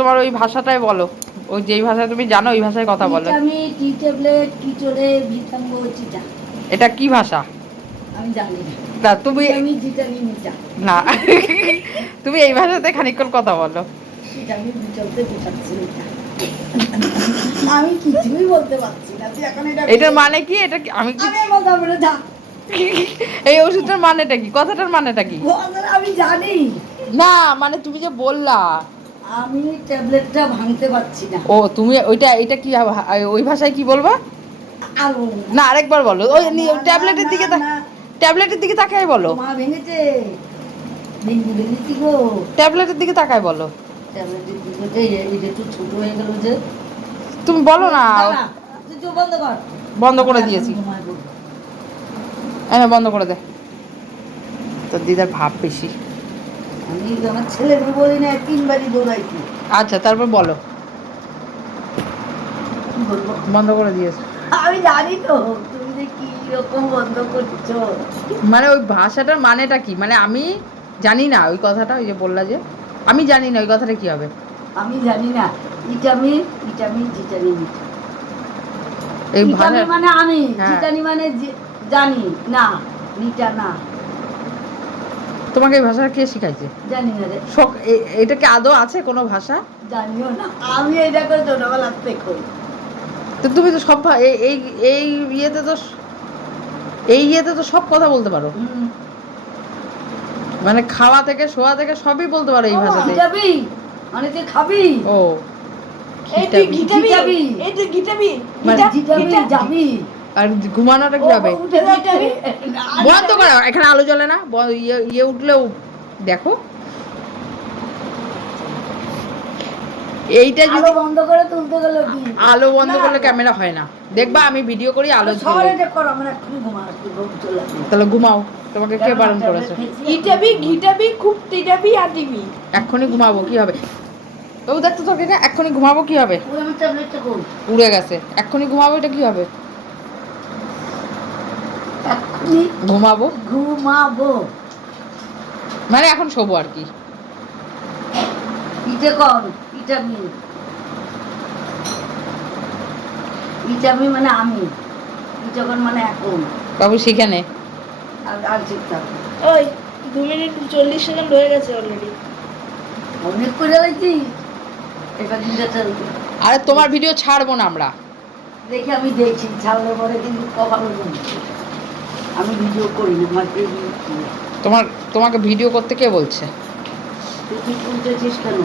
তোমার ওই ভাষাটাই বলো, ওই যেই ভাষায় তুমি জানো ওই ভাষায় কথা বলো। আমি টি ট্যাবলেট কি চলে ভিটামিন চিটা। এটা কি ভাষা? আমি জানি না তুমি আমি ভিটামিন চিটা। না তুমি এই ভাষাতে খানিকক্ষণ কথা বলো। এটা আমি চলতে বোঝাচ্ছি না। আমি কিছুই বলতে পারছি না, তুই এখন এটা এটার মানে কি? এটা আমি কি আমি বলতে পারবো না, যা। এই ওষুধটার মানেটা কি? কথাটার মানেটা কি? আমি জানি। না মানে তুমি যে বললা। আমি ট্যাবলেটটা ভাঙতে পারছি না। ও তুমি ওইটা এটা কি ওই ভাষায় কি বলবা? আর না আরেকবার বলো, ওই ট্যাবলেটের দিকে না, ট্যাবলেটের দিকে তাকাই বলো। মা ভেঙেছে, ভেঙে ভেঙেছি গো। ট্যাবলেটের দিকে তাকাই বলো। ট্যাবলেটের দিকে এটা একটু ছোট হয়ে গেল যে। তুমি বলো না। দাঁড়া, তুই চোখ বন্ধ কর। বন্ধ করে আমি দিয়েছি। এখন ঘুমাবো। হ্যাঁ বন্ধ করে দে, তোর দিদার ভাব বেশি। আমি আমার ছেলেকে বলি না, 3 বারই দৌড়াইছি। আচ্ছা তারপর বলো। কি বলবো? বন্ধ করে দিয়েছে আমি জানি তো তুমি যে কি রকম বন্ধ করছো। মানে ওই ভাষাটার মানেটা কি? মানে আমি জানি না ওই কথাটা, ওই যে বললা যে আমি জানি না ওই কথাটা কি হবে। আমি জানি না। ভিটামিন ভিটামিন জিটামিন এই ভিটামিন ভাষা মানে আমি, হ্যাঁ। জিটানি মানে জানি না, নিটা না। তোমাকে এই ভাষাটা কে শিখাইছে? জানি না রে। এটা কি আদৌ আছে কোনো ভাষা? জানিও না, আমি এটা করে ছোটবেলার থেকে করি। তো তুমি তো সব এই এই ইয়েতে তো এই ইয়েতে তো সব কথা বলতে পারো, মানে খাওয়া থেকে শোয়া থেকে সবই বলতে পারো এই ভাষাতে। যাবি মানে তুই খাবি। ও এই তুই খিটাবি। ঘিটাবি, এই তুই ঘিটাবি, ঘিটাবি যাবি। আর ঘুমানোটা কি হবে? উঠে যাবি। বন্ধ করো, এখানে আলো জ্বলে না। ইয়ে উঠলেও দেখো এইটা আলো যদি বন্ধ করে তুলতে গেলে কি? আলো বন্ধ করলে ক্যামেরা হয় না। দেখবা আমি ভিডিও করি আলো জ্বলে। সবাই এটা করো, আমরা এক্ষুনি ঘুমাচ্ছি, ঘুম চলে আসবে। তাহলে ঘুমাও, তোমাকে কে বারণ করেছে? ঘিটাবি ঘিটাবি খুব টিটাবি আর টিভি। এক্ষুনি ঘুমাবো কি হবে? ও দেখতো তোকে, এক্ষুনি ঘুমাবো কি হবে? ওই আমার ট্যাবলেটটা কই? উড়ে গেছে। এক্ষুনি ঘুমাবো, এটা কি হবে? এক্ষুনি ঘুমাবো ঘুমাবো মানে এখন শোবো আর কি। ইতে কর ভিটামিন, ভিটামিন মানে আমি, ভিটামিন মানে এখন। বাবু শিখে নে। আর ঠিকঠাক ওই 2 মিনিট 40 সেকেন্ড হয়ে গেছে অলরেডি। অনেক করে লাইছি। এবার দিনটা চলবে। আরে তোমার ভিডিও ছাড়বো না আমরা। দেখি আমি দেখছি, ছাড়লে পরে কিন্তু কপাল জন্য আমি ভিডিও করি না, আমার তোমাকে ভিডিও করতে কে বলছে? তুই তুলতেছিস কেন?